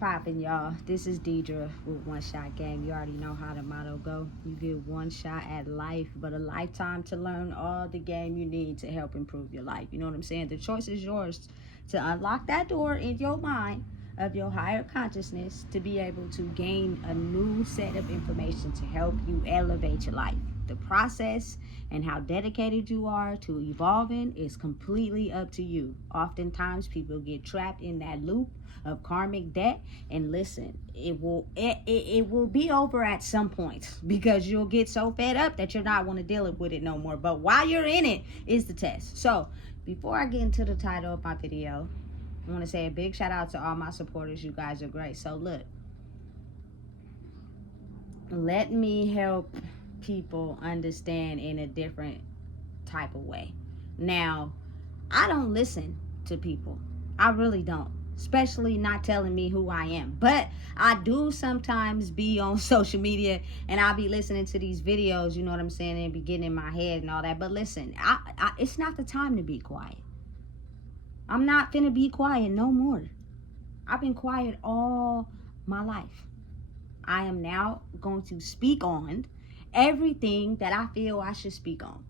poppin', y'all? This is Deidre with One Shot Game. You already know how the motto go. You get one shot at life, but a lifetime to learn all the game you need to help improve your life. You know what I'm saying? The choice is yours to unlock that door in your mind of your higher consciousness to be able to gain a new set of information to help you elevate your life. The process and how dedicated you are to evolving is completely up to you. Oftentimes people get trapped in that loop of karmic debt, and listen, it will be over at some point, because you'll get so fed up that you're not want to deal with it no more. But while you're in it is the test. So before I get into the title of my video, I want to say a big shout out to all my supporters. You guys are great. So look, let me help people understand in a different type of way. Now, I don't listen to people. I really don't. Especially not telling me who I am. But I do sometimes be on social media and I'll be listening to these videos, you know what I'm saying, and be getting in my head and all that. But listen, it's not the time to be quiet. I'm not finna be quiet no more. I've been quiet all my life. I am now going to speak on everything that I feel I should speak on.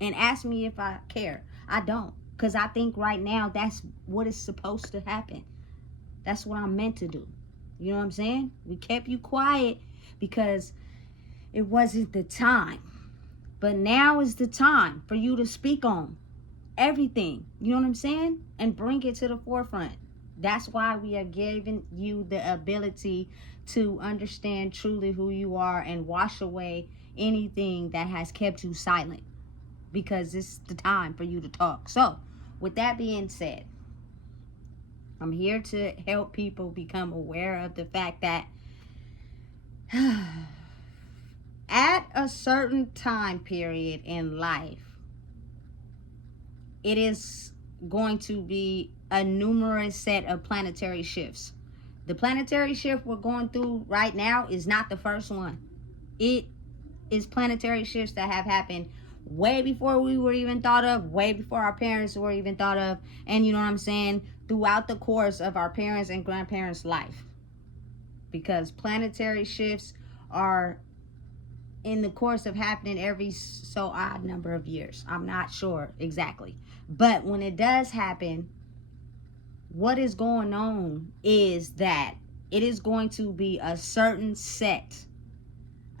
And ask me if I care. I don't. Because I think right now that's what is supposed to happen. That's what I'm meant to do. You know what I'm saying? We kept you quiet because it wasn't the time. But now is the time for you to speak on everything. You know what I'm saying? And bring it to the forefront. That's why we are giving you the ability to understand truly who you are and wash away anything that has kept you silent. Because it's the time for you to talk. So, with that being said, I'm here to help people become aware of the fact that at a certain time period in life, it is going to be a numerous set of planetary shifts. The planetary shift we're going through right now is not the first one. It is planetary shifts that have happened way before we were even thought of, way before our parents were even thought of, and you know what I'm saying, throughout the course of our parents and grandparents' life. Because planetary shifts are in the course of happening every so odd number of years. I'm not sure exactly. But when it does happen, what is going on is that it is going to be a certain set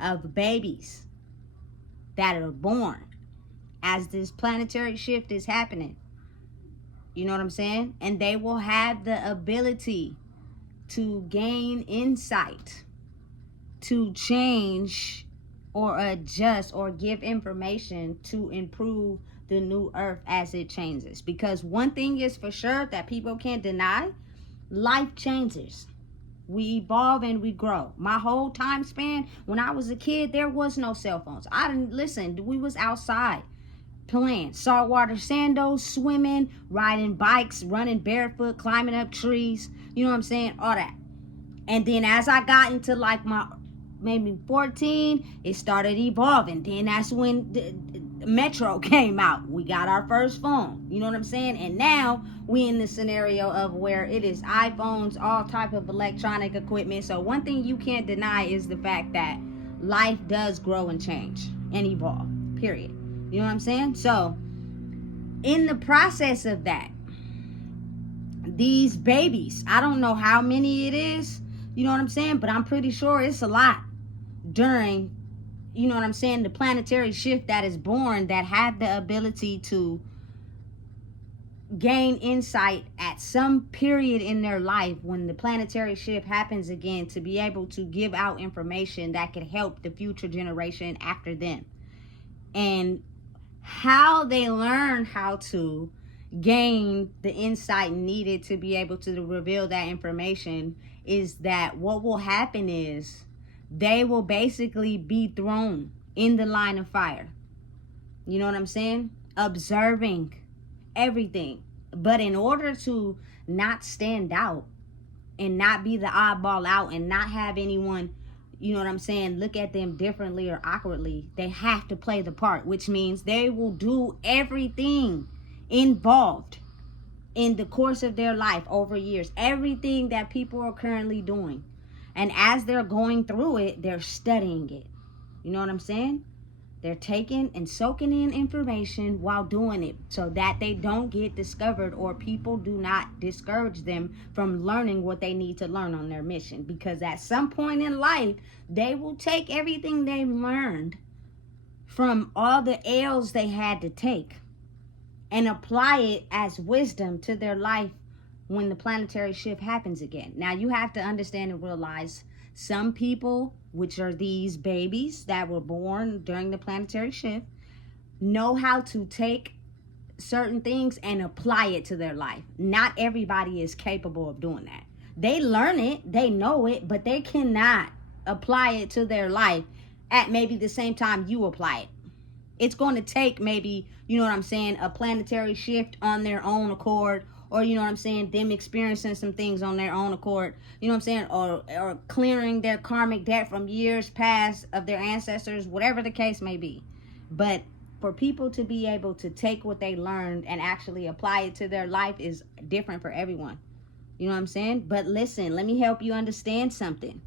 of babies that are born as this planetary shift is happening. You know what I'm saying? And they will have the ability to gain insight, to change or adjust or give information to improve the new earth as it changes. Because one thing is for sure that people can't deny, life changes. We evolve and we grow. My whole time span, when I was a kid, there was no cell phones. I didn't listen. We was outside playing saltwater sandals, swimming, riding bikes, running barefoot, climbing up trees. You know what I'm saying? All that. And then as I got into like my maybe 14, it started evolving. Then that's when the Metro came out. We got our first phone. You know what I'm saying? And now we in the scenario of where it is iPhones, all type of electronic equipment. So one thing you can't deny is the fact that life does grow and change and evolve, period. You know what I'm saying? So in the process of that, these babies, I don't know how many it is, you know what I'm saying? But I'm pretty sure it's a lot during, you know what I'm saying, the planetary shift that is born, that have the ability to gain insight at some period in their life when the planetary shift happens again, to be able to give out information that could help the future generation after them. And how they learn how to gain the insight needed to be able to reveal that information is that what will happen is they will basically be thrown in the line of fire. You know what I'm saying? Observing everything. But in order to not stand out and not be the oddball out and not have anyone, you know what I'm saying, look at them differently or awkwardly, they have to play the part, which means they will do everything involved in the course of their life over years, everything that people are currently doing. And as they're going through it, they're studying it. You know what I'm saying? They're taking and soaking in information while doing it so that they don't get discovered, or people do not discourage them from learning what they need to learn on their mission. Because at some point in life, they will take everything they've learned from all the L's they had to take and apply it as wisdom to their life when the planetary shift happens again. Now, you have to understand and realize some people, which are these babies that were born during the planetary shift, know how to take certain things and apply it to their life. Not everybody is capable of doing that. They learn it, they know it, but they cannot apply it to their life at maybe the same time you apply it. It's going to take maybe, you know what I'm saying, a planetary shift on their own accord, or, you know what I'm saying, them experiencing some things on their own accord, you know what I'm saying, or clearing their karmic debt from years past of their ancestors, whatever the case may be. But for people to be able to take what they learned and actually apply it to their life is different for everyone. You know what I'm saying? But listen, let me help you understand something.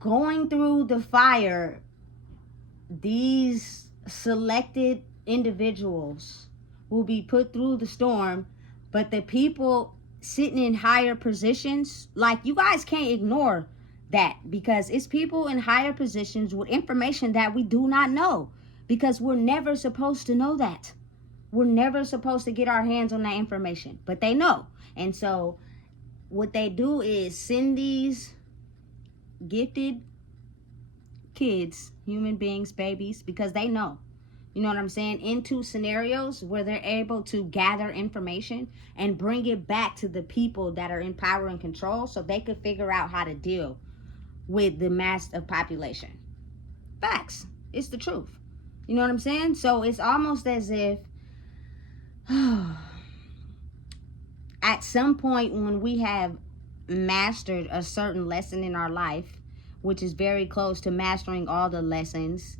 Going through the fire, these selected individuals will be put through the storm, but the people sitting in higher positions, like, you guys can't ignore that, because it's people in higher positions with information that we do not know, because we're never supposed to know that. We're never supposed to get our hands on that information, but they know. And so what they do is send these gifted kids, human beings, babies, because they know, you know what I'm saying, into scenarios where they're able to gather information and bring it back to the people that are in power and control, so they could figure out how to deal with the mass of population. Facts. It's the truth. You know what I'm saying? So it's almost as if at some point when we have mastered a certain lesson in our life, which is very close to mastering all the lessons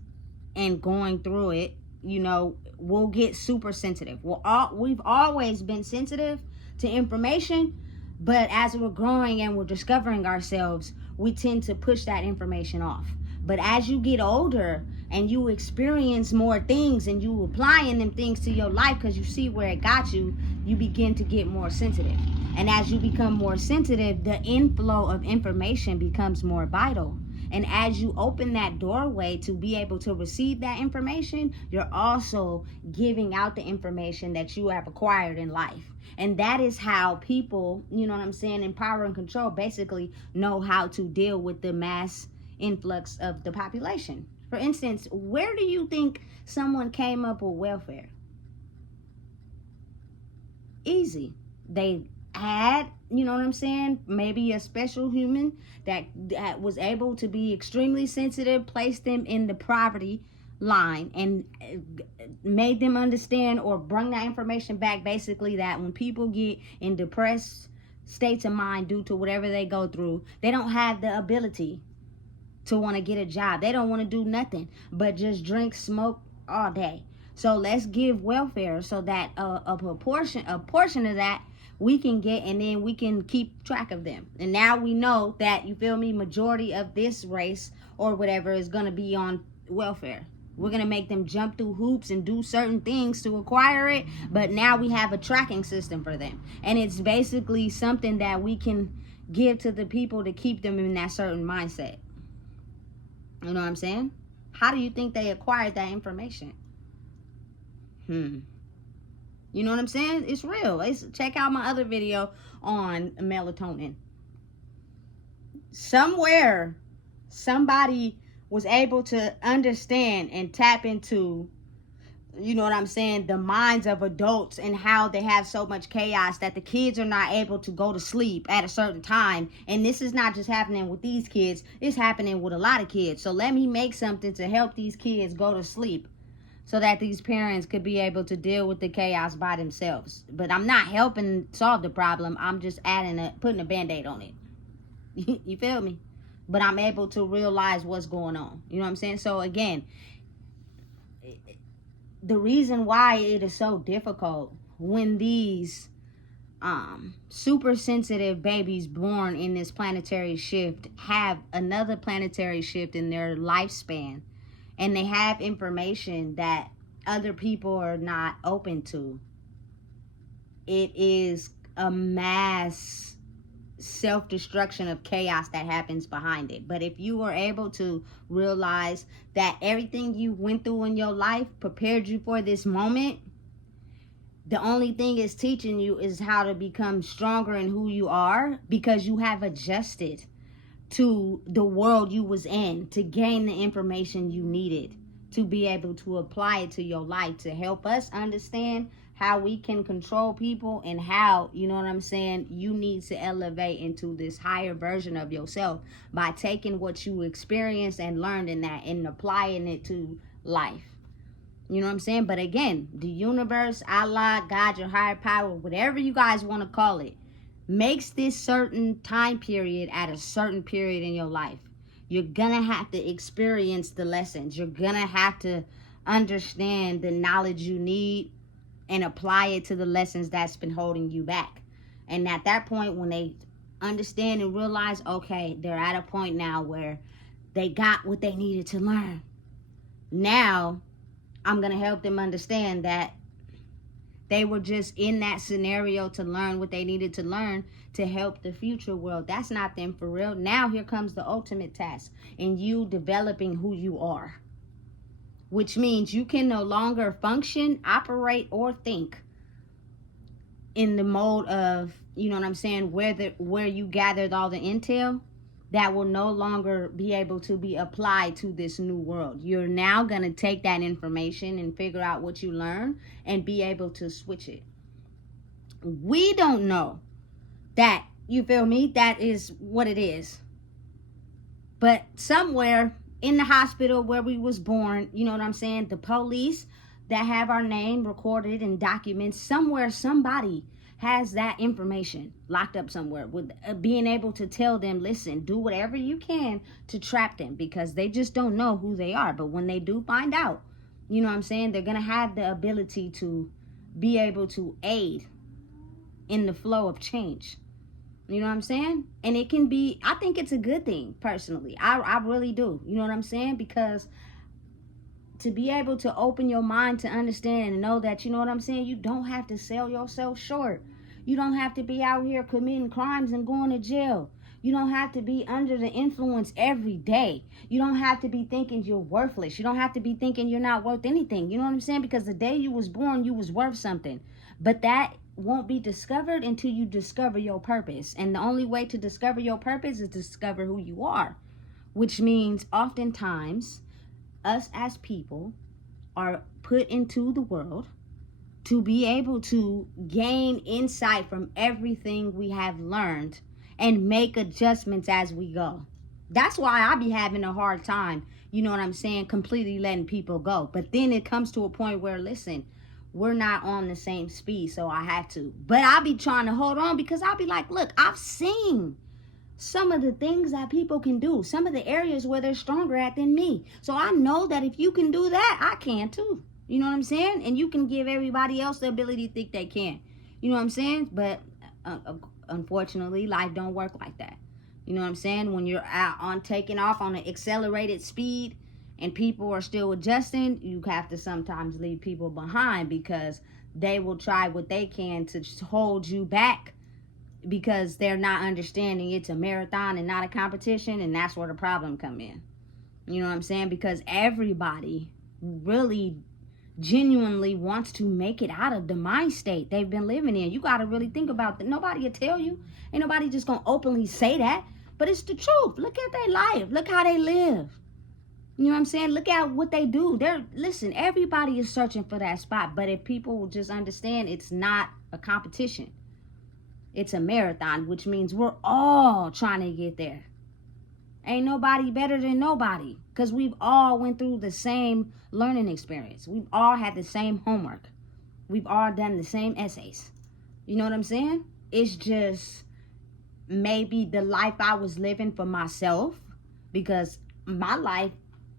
and going through it, you know, we'll get super sensitive. We've always been sensitive to information, but as we're growing and we're discovering ourselves, we tend to push that information off. But as you get older and you experience more things and you applying them things to your life because you see where it got you, you begin to get more sensitive. And as you become more sensitive, the inflow of information becomes more vital. And as you open that doorway to be able to receive that information, you're also giving out the information that you have acquired in life. And that is how people, you know what I'm saying, in power and control basically know how to deal with the mass influx of the population. For instance, where do you think someone came up with welfare? Easy. They had, you know what I'm saying, maybe a special human that was able to be extremely sensitive, placed them in the poverty line and made them understand or bring that information back, basically, that when people get in depressed states of mind due to whatever they go through, they don't have the ability to want to get a job. They don't want to do nothing but just drink, smoke all day. So let's give welfare so that a portion of that we can get, and then we can keep track of them. And now we know that, you feel me, majority of this race or whatever is going to be on welfare. We're going to make them jump through hoops and do certain things to acquire it, but now we have a tracking system for them. And it's basically something that we can give to the people to keep them in that certain mindset. You know what I'm saying? How do you think they acquired that information? You know what I'm saying? It's real. Check out my other video on melatonin. Somewhere, somebody was able to understand and tap into, you know what I'm saying, the minds of adults and how they have so much chaos that the kids are not able to go to sleep at a certain time. And this is not just happening with these kids. It's happening with a lot of kids. So let me make something to help these kids go to sleep, so that these parents could be able to deal with the chaos by themselves. But I'm not helping solve the problem. I'm just putting a Band-Aid on it. You feel me? But I'm able to realize what's going on. You know what I'm saying? So again, the reason why it is so difficult when these super sensitive babies born in this planetary shift have another planetary shift in their lifespan, and they have information that other people are not open to, it is a mass self-destruction of chaos that happens behind it. But if you are able to realize that everything you went through in your life prepared you for this moment, the only thing it's teaching you is how to become stronger in who you are, because you have adjusted to the world you was in to gain the information you needed to be able to apply it to your life, to help us understand how we can control people, and how, you know what I'm saying, you need to elevate into this higher version of yourself by taking what you experienced and learned in that and applying it to life. You know what I'm saying? But again, the universe, Allah, God, your higher power, whatever you guys want to call it, makes this certain time period at a certain period in your life. You're going to have to experience the lessons. You're going to have to understand the knowledge you need and apply it to the lessons that's been holding you back. And at that point, when they understand and realize, okay, they're at a point now where they got what they needed to learn. Now, I'm going to help them understand that they were just in that scenario to learn what they needed to learn to help the future world. That's not them for real. Now here comes the ultimate task in you developing who you are, which means you can no longer function, operate, or think in the mode of, you know what I'm saying, where you gathered all the intel. That will no longer be able to be applied to this new world. You're now going to take that information and figure out what you learn and be able to switch it. We don't know that, you feel me? That is what it is. But somewhere in the hospital where we was born, you know what I'm saying, the police that have our name recorded in documents, somewhere somebody has that information locked up somewhere, with being able to tell them, listen, do whatever you can to trap them, because they just don't know who they are. But when they do find out, you know what I'm saying, they're going to have the ability to be able to aid in the flow of change. You know what I'm saying? And it can be, I think it's a good thing, personally. I really do. You know what I'm saying? Because to be able to open your mind to understand and know that, you know what I'm saying, you don't have to sell yourself short. You don't have to be out here committing crimes and going to jail. You don't have to be under the influence every day. You don't have to be thinking you're worthless. You don't have to be thinking you're not worth anything. You know what I'm saying? Because the day you was born, you was worth something. But that won't be discovered until you discover your purpose. And the only way to discover your purpose is to discover who you are. Which means oftentimes us as people are put into the world to be able to gain insight from everything we have learned and make adjustments as we go. That's why I be having a hard time, you know what I'm saying, completely letting people go. But then it comes to a point where, listen, we're not on the same speed, so I have to. But I be trying to hold on, because I'll be like, look, I've seen some of the things that people can do, some of the areas where they're stronger at than me. So I know that if you can do that, I can too. You know what I'm saying? And you can give everybody else the ability to think they can. You know what I'm saying? But unfortunately, life don't work like that. You know what I'm saying? When you're out on taking off on an accelerated speed and people are still adjusting, you have to sometimes leave people behind, because they will try what they can to hold you back, because they're not understanding it's a marathon and not a competition. And that's where the problem come in. You know what I'm saying? Because everybody really genuinely wants to make it out of the mind state they've been living in. You got to really think about that. Nobody will tell you. Ain't nobody just gonna openly say that, but it's the truth. Look at their life. Look how they live. You know what I'm saying? Look at what they do. Listen, everybody is searching for that spot. But if people will just understand, it's not a competition, it's a marathon, which means we're all trying to get there. Ain't nobody better than nobody, because we've all went through the same learning experience. We've all had the same homework. We've all done the same essays. You know what I'm saying? It's just maybe the life I was living for myself, because my life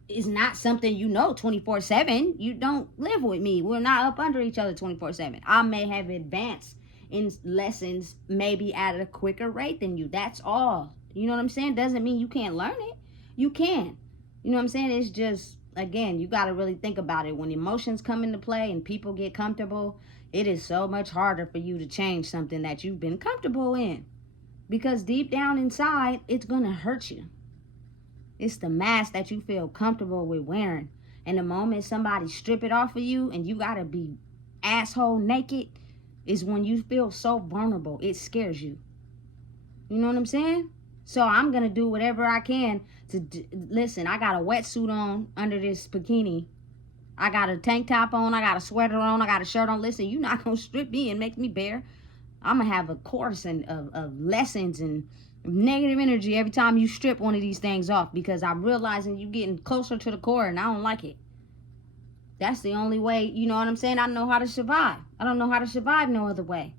is not something 24/7. You don't live with me. We're not up under each other 24/7. I may have advanced in lessons maybe at a quicker rate than you. That's all. You know what I'm saying? Doesn't mean you can't learn it. You can. You know what I'm saying? It's just, again, you got to really think about it. When emotions come into play and people get comfortable, it is so much harder for you to change something that you've been comfortable in. Because deep down inside, it's going to hurt you. It's the mask that you feel comfortable with wearing. And the moment somebody strip it off of you and you got to be asshole naked is when you feel so vulnerable. It scares you. You know what I'm saying? So I'm going to do whatever I can to listen. I got a wetsuit on under this bikini. I got a tank top on. I got a sweater on. I got a shirt on. Listen, you're not going to strip me and make me bare. I'm going to have a course of lessons and negative energy every time you strip one of these things off, because I'm realizing you getting closer to the core and I don't like it. That's the only way, you know what I'm saying? I know how to survive. I don't know how to survive no other way.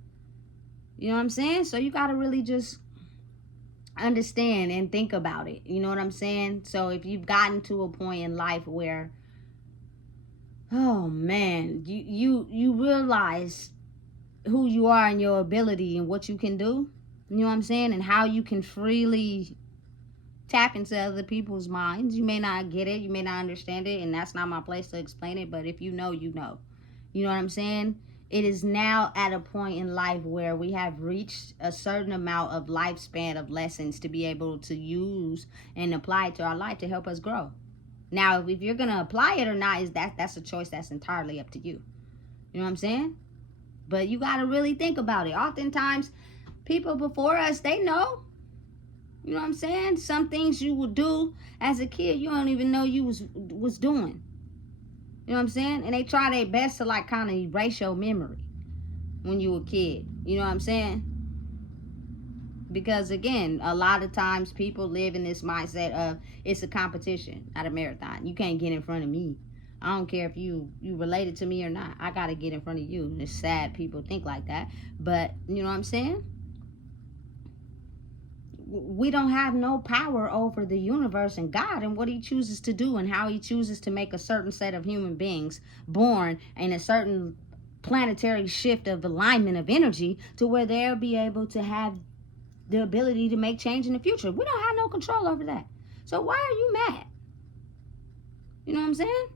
You know what I'm saying? So you got to really just understand and think about it. You know what I'm saying? So if you've gotten to a point in life where, oh man, you realize who you are and your ability and what you can do, you know what I'm saying, and how you can freely tap into other people's minds. You may not get it, you may not understand it, and that's not my place to explain it, but if you know, you know. You know what I'm saying? It is now at a point in life where we have reached a certain amount of lifespan of lessons to be able to use and apply it to our life to help us grow. Now, if you're going to apply it or not, that's a choice that's entirely up to you. You know what I'm saying? But you got to really think about it. Oftentimes, people before us, they know. You know what I'm saying? Some things you would do as a kid, you don't even know you was doing. You know what I'm saying? And they try their best to like kind of erase your memory when you were a kid. You know what I'm saying? Because again, a lot of times people live in this mindset of it's a competition, not a marathon. You can't get in front of me. I don't care if you related to me or not. I got to get in front of you. And it's sad people think like that. But you know what I'm saying? We don't have no power over the universe and God and what he chooses to do and how he chooses to make a certain set of human beings born in a certain planetary shift of alignment of energy to where they'll be able to have the ability to make change in the future. We don't have no control over that. So why are you mad? You know what I'm saying?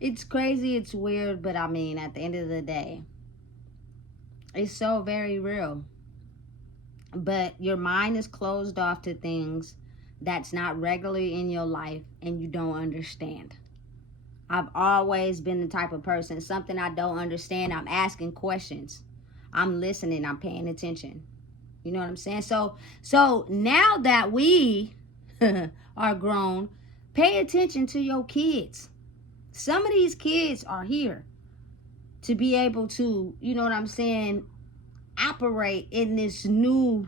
It's crazy, it's weird, but I mean, at the end of the day, it's so very real. But your mind is closed off to things that's not regularly in your life and you don't understand. I've always been the type of person, something I don't understand, I'm asking questions. I'm listening, I'm paying attention. You know what I'm saying? So now that we are grown, pay attention to your kids. Some of these kids are here to be able to, you know what I'm saying, operate in this new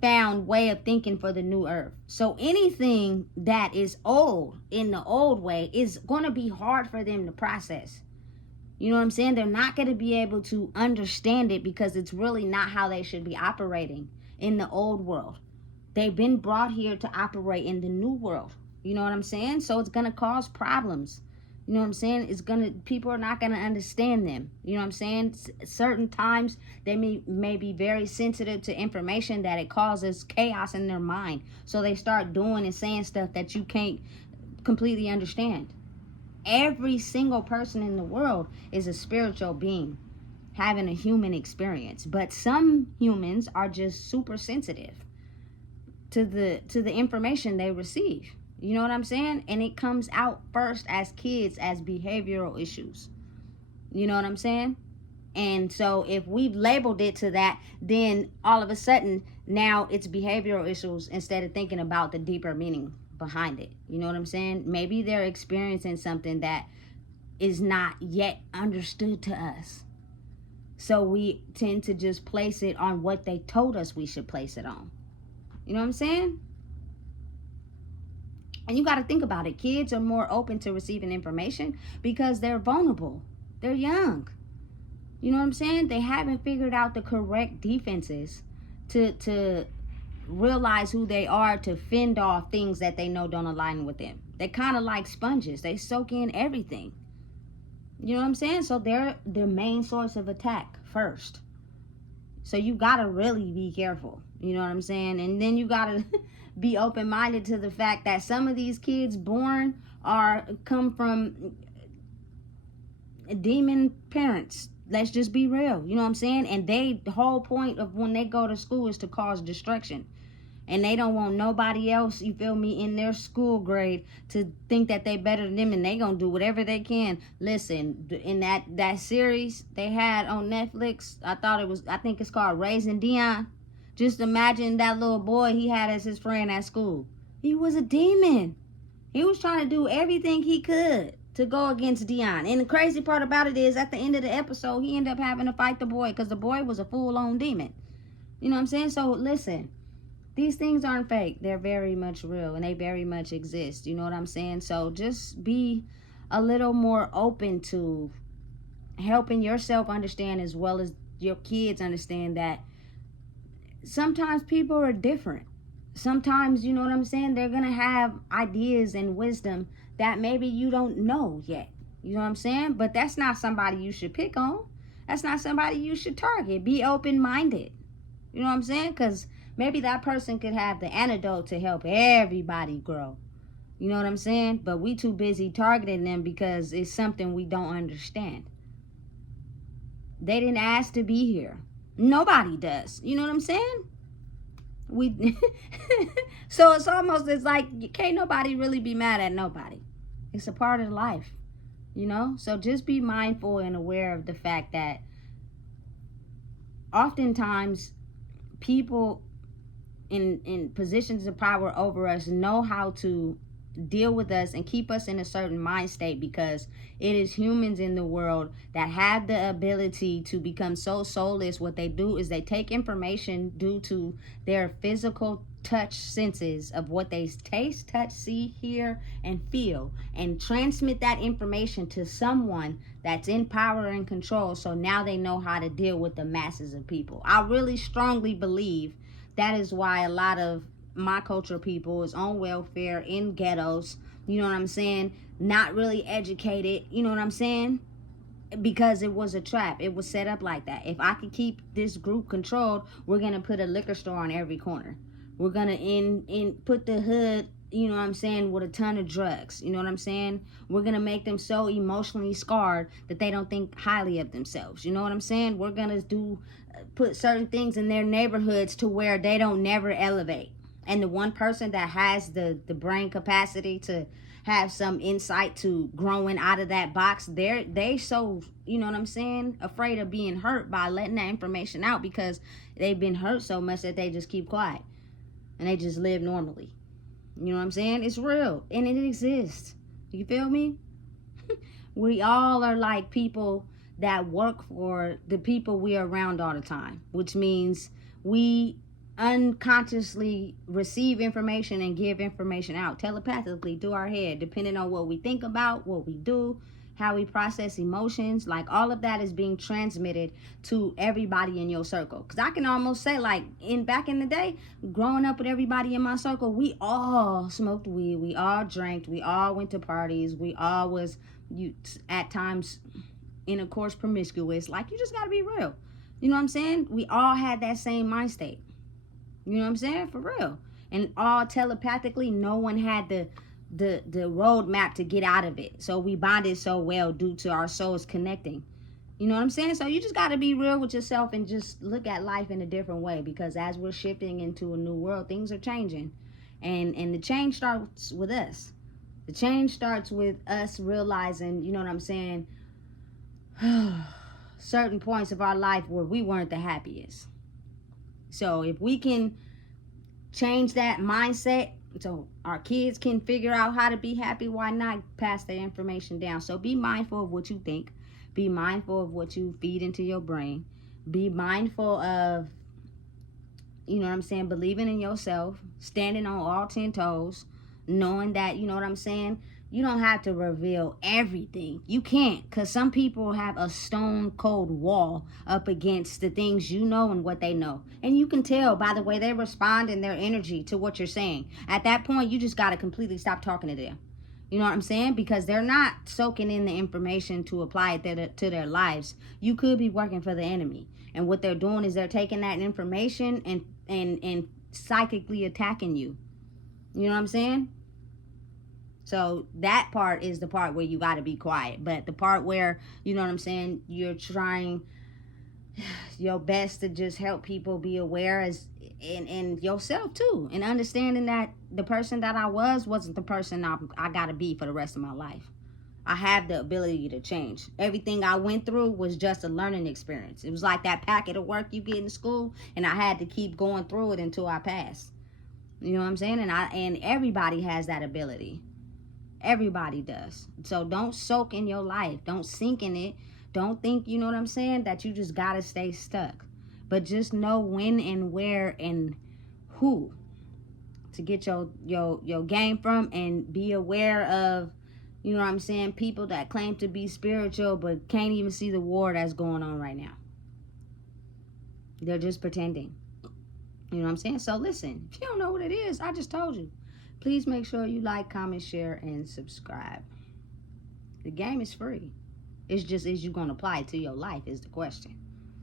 found way of thinking for the new earth. So anything that is old in the old way is going to be hard for them to process. You know what I'm saying? They're not going to be able to understand it because it's really not how they should be operating in the old world. They've been brought here to operate in the new world. You know what I'm saying? So it's going to cause problems. You know what I'm saying? People are not going to understand them. You know what I'm saying? Certain times they may be very sensitive to information that it causes chaos in their mind. So they start doing and saying stuff that you can't completely understand. Every single person in the world is a spiritual being having a human experience. But some humans are just super sensitive to the information they receive. You know what I'm saying? And it comes out first as kids as behavioral issues. You know what I'm saying? And so if we've labeled it to that, then all of a sudden now it's behavioral issues instead of thinking about the deeper meaning behind it. You know what I'm saying? Maybe they're experiencing something that is not yet understood to us. So we tend to just place it on what they told us we should place it on. You know what I'm saying? And you got to think about it. Kids are more open to receiving information because they're vulnerable. They're young. You know what I'm saying? They haven't figured out the correct defenses to realize who they are to fend off things that they know don't align with them. They're kind of like sponges. They soak in everything. You know what I'm saying? So they're the main source of attack first. So you gotta really be careful. You know what I'm saying? And then you gotta be open-minded to the fact that some of these kids born come from demon parents. Let's just be real. You know what I'm saying? And the whole point of when they go to school is to cause destruction. And they don't want nobody else, you feel me, in their school grade to think that they better than them, and they gonna do whatever they can. Listen, in that series they had on Netflix, I think it's called Raising Dion. Just imagine that little boy he had as his friend at school. He was a demon. He was trying to do everything he could to go against Dion. And the crazy part about it is, at the end of the episode, he ended up having to fight the boy because the boy was a full-on demon. You know what I'm saying? So listen, these things aren't fake. They're very much real, and they very much exist. You know what I'm saying? So just be a little more open to helping yourself understand, as well as your kids understand, that sometimes people are different. Sometimes, you know what I'm saying, they're going to have ideas and wisdom that maybe you don't know yet. You know what I'm saying? But that's not somebody you should pick on. That's not somebody you should target. Be open-minded. You know what I'm saying? Because maybe that person could have the antidote to help everybody grow. You know what I'm saying? But we too busy targeting them because it's something we don't understand. They didn't ask to be here. Nobody does. You know what I'm saying? So it's like can't nobody really be mad at nobody. It's a part of life. You know? So just be mindful and aware of the fact that oftentimes people in positions of power over us know how to deal with us and keep us in a certain mind state, because it is humans in the world that have the ability to become so soulless. What they do is they take information due to their physical touch senses of what they taste, touch, see, hear, and feel, and transmit that information to someone that's in power and control. So now they know how to deal with the masses of people. I really strongly believe that is why a lot of my culture people is on welfare, in ghettos, you know what I'm saying, not really educated, you know what I'm saying, because it was a trap. It was set up like that. If I could keep this group controlled, we're gonna put a liquor store on every corner. We're gonna put the hood, you know what I'm saying, with a ton of drugs. You know what I'm saying? We're gonna make them so emotionally scarred that they don't think highly of themselves. You know what I'm saying? We're gonna put certain things in their neighborhoods to where they don't never elevate. And the one person that has the brain capacity to have some insight to growing out of that box, they so, you know what I'm saying, afraid of being hurt by letting that information out, because they've been hurt so much that they just keep quiet and they just live normally. You know what I'm saying? It's real and it exists. You feel me? We all are like people that work for the people we are around all the time, which means we unconsciously receive information and give information out telepathically through our head, depending on what we think about, what we do, how we process emotions. Like, all of that is being transmitted to everybody in your circle. Because I can almost say, like, back in the day, growing up with everybody in my circle, we all smoked weed, we all drank, we all went to parties, we all was at times intercourse promiscuous. Like, you just gotta be real. You know what I'm saying? We all had that same mind state. You know what I'm saying? For real. And all telepathically, no one had the roadmap to get out of it. So we bonded so well due to our souls connecting. You know what I'm saying? So you just got to be real with yourself and just look at life in a different way, because as we're shifting into a new world, things are changing. And the change starts with us. The change starts with us realizing, you know what I'm saying, certain points of our life where we weren't the happiest. So if we can change that mindset so our kids can figure out how to be happy, why not pass that information down? So be mindful of what you think. Be mindful of what you feed into your brain. Be mindful of, you know what I'm saying, believing in yourself, standing on all 10 toes, knowing that, you know what I'm saying, You don't have to reveal everything. You can't, because some people have a stone cold wall up against the things you know and what they know. And you can tell by the way they respond and their energy to what you're saying. At that point, you just got to completely stop talking to them. You know what I'm saying? Because they're not soaking in the information to apply it to their lives. You could be working for the enemy. And what they're doing is they're taking that information and psychically attacking you. You know what I'm saying? So that part is the part where you got to be quiet. But the part where, you know what I'm saying, you're trying your best to just help people be aware as and yourself too. And understanding that the person that I wasn't the person I got to be for the rest of my life. I have the ability to change. Everything I went through was just a learning experience. It was like that packet of work you get in school, and I had to keep going through it until I passed. You know what I'm saying? And everybody has that ability. Everybody does. So don't soak in your life. Don't sink in it. Don't think, you know what I'm saying, that you just gotta stay stuck. But just know when and where and who to get your game from, and be aware of, you know what I'm saying, people that claim to be spiritual but can't even see the war that's going on right now. They're just pretending. You know what I'm saying? So listen, if you don't know what it is, I just told you. Please make sure you like, comment, share, and subscribe. The game is free. It's just, is you going to apply it to your life is the question.